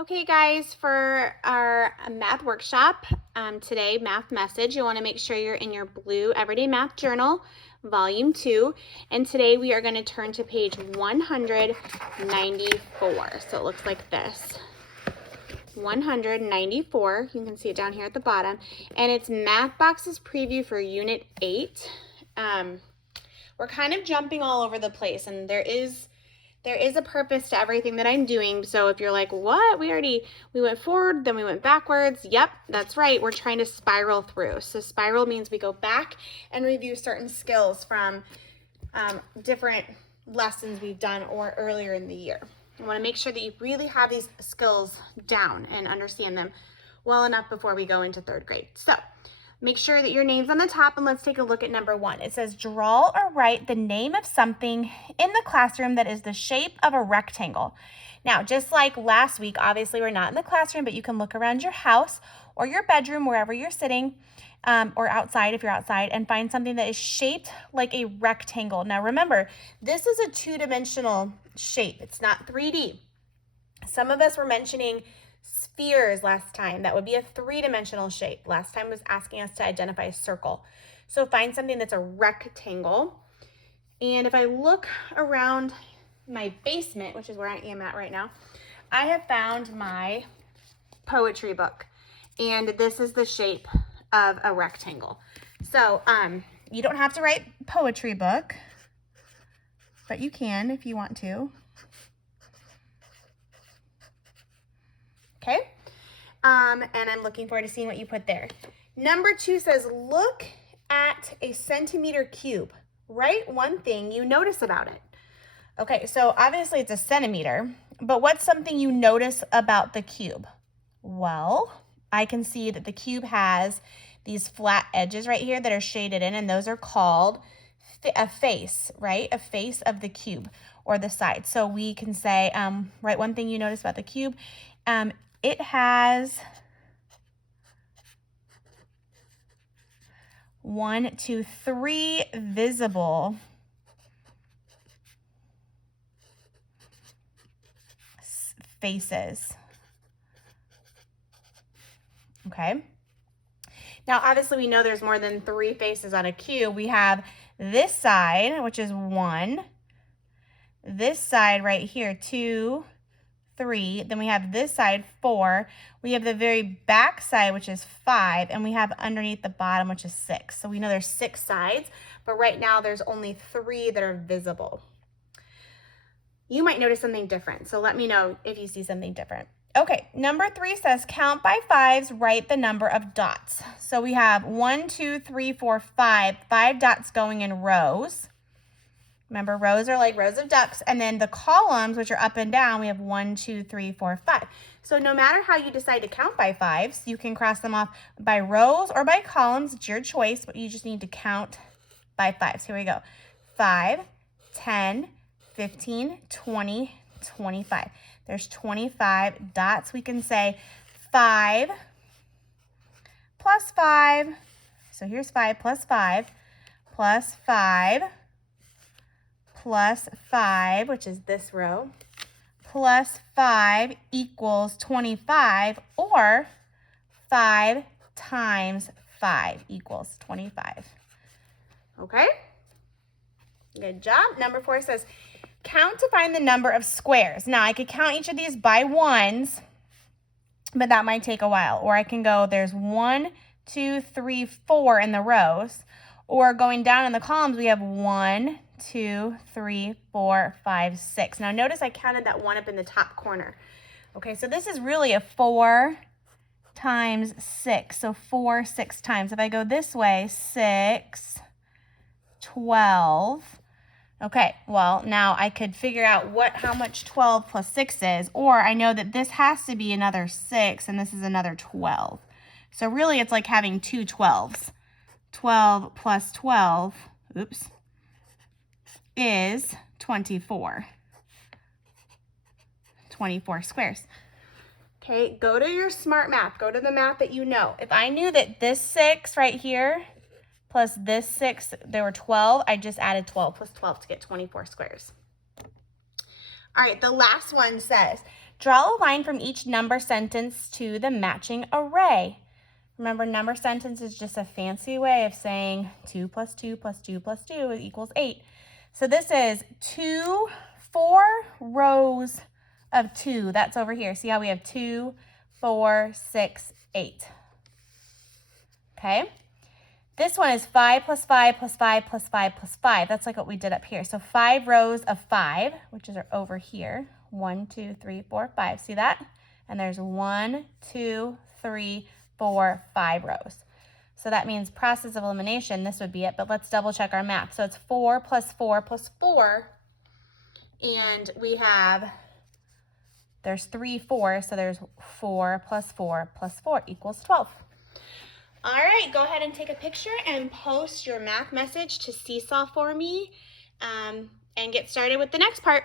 Okay guys, for our math workshop today, math message, you want to make sure you're in your blue Everyday Math Journal, volume 2. And today we are going to turn to page 194. So it looks like this. 194, you can see it down here at the bottom. And it's Math Boxes preview for Unit 8. We're kind of jumping all over the place, and there is a purpose to everything that I'm doing. So if you're like, what? We went forward, then we went backwards. Yep, that's right. We're trying to spiral through. So spiral means we go back and review certain skills from different lessons we've done or earlier in the year. You want to make sure that you really have these skills down and understand them well enough before we go into 3rd grade. So make sure that your name's on the top, and let's take a look at number 1. It says, draw or write the name of something in the classroom that is the shape of a rectangle. Now, just like last week, obviously we're not in the classroom, but you can look around your house or your bedroom, wherever you're sitting, or outside if you're outside, and find something that is shaped like a rectangle. Now remember, this is a 2-dimensional shape. It's not 3D. Some of us were mentioning spheres last time. That would be a 3-dimensional shape. Last time was asking us to identify a circle. So find something that's a rectangle. And if I look around my basement, which is where I am at right now, I have found my poetry book. And this is the shape of a rectangle. So you don't have to write poetry book, but you can if you want to. Okay, and I'm looking forward to seeing what you put there. Number 2 says, look at a centimeter cube. Write one thing you notice about it. Okay, so obviously it's a centimeter, but what's something you notice about the cube? Well, I can see that the cube has these flat edges right here that are shaded in, and those are called a face, right? A face of the cube or the side. So we can say, write one thing you notice about the cube. It has 1, 2, 3 visible faces. Okay. Now, obviously, we know there's more than 3 faces on a cube. We have this side, which is 1. This side right here, 2, 3. Then we have this side, 4. We have the very back side, which is 5. And we have underneath the bottom, which is 6. So we know there's 6 sides, but right now there's only 3 that are visible. You might notice something different, so let me know if you see something different. Okay, number 3 says, count by 5s, write the number of dots. So we have 1, 2, 3, 4, 5. 5 dots going in rows. Remember, rows are like rows of ducks. And then the columns, which are up and down, we have 1, 2, 3, 4, 5. So no matter how you decide to count by 5s, you can cross them off by rows or by columns. It's your choice, but you just need to count by 5s. Here we go. 5, 10, 15, 20, 25. There's 25 dots. We can say 5 plus 5. So here's 5 plus 5 plus 5 plus 5, which is this row, plus 5 equals 25, or 5 times 5 equals 25. Okay? Good job. Number 4 says, count to find the number of squares. Now, I could count each of these by 1s, but that might take a while. Or I can go, there's 1, 2, 3, 4 in the rows. Or going down in the columns, we have 1, 2, 3, 4, 5, 6. Now notice I counted that 1 up in the top corner. Okay, so this is really a 4 times 6. So 4, 6 times. If I go this way, 6, 12. Okay, well, now I could figure out how much 12 plus 6 is, or I know that this has to be another 6 and this is another 12. So really it's like having 2 12s. 12 plus 12, oops, is 24. 24 squares. Okay, go to your smart math. Go to the math that you know. If I knew that this 6 right here plus this 6, there were 12, I just added 12 plus 12 to get 24 squares. All right, the last one says, Draw a line from each number sentence to the matching array. Remember, number sentence is just a fancy way of saying 2 plus 2 plus 2 plus 2 equals 8. So this is 4 rows of 2. That's over here. See how we have 2, 4, 6, 8. Okay. This one is 5 plus 5 plus 5 plus 5 plus 5. That's like what we did up here. So 5 rows of 5, which is over here. 1, 2, 3, 4, 5. See that? And there's 1, 2, 3, 4, 5 rows. So that means process of elimination, this would be it, but let's double check our math. So it's 4 plus 4 plus 4, and we have, there's 3 4s, so there's 4 plus 4 plus 4 equals 12. All right, go ahead and take a picture and post your math message to Seesaw for me, and get started with the next part.